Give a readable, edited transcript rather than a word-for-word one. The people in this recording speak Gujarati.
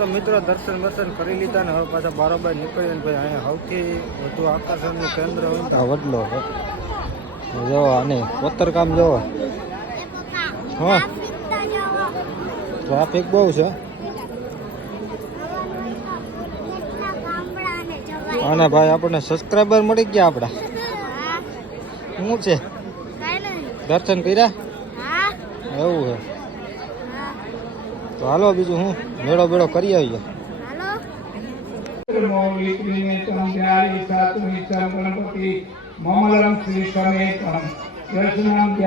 તો મિત્રો દર્શન કરી લીધા ને હવે પાછા બરોબર નીકળીને ભાઈ અહીંયા સૌથી વધુ આકર્ષણનું કેન્દ્ર હોય ને વડલો જો આને કોતરકામ જોવો હા ટ્રાફિક બહુ છે અને ભાઈ આપણને સબસ્ક્રાઈબર મળી ગયા આપડા શું છે દર્શન કર્યા એવું છે તો હાલો બીજું હું મેળો બેળો કરી આવીએ ગણપતિ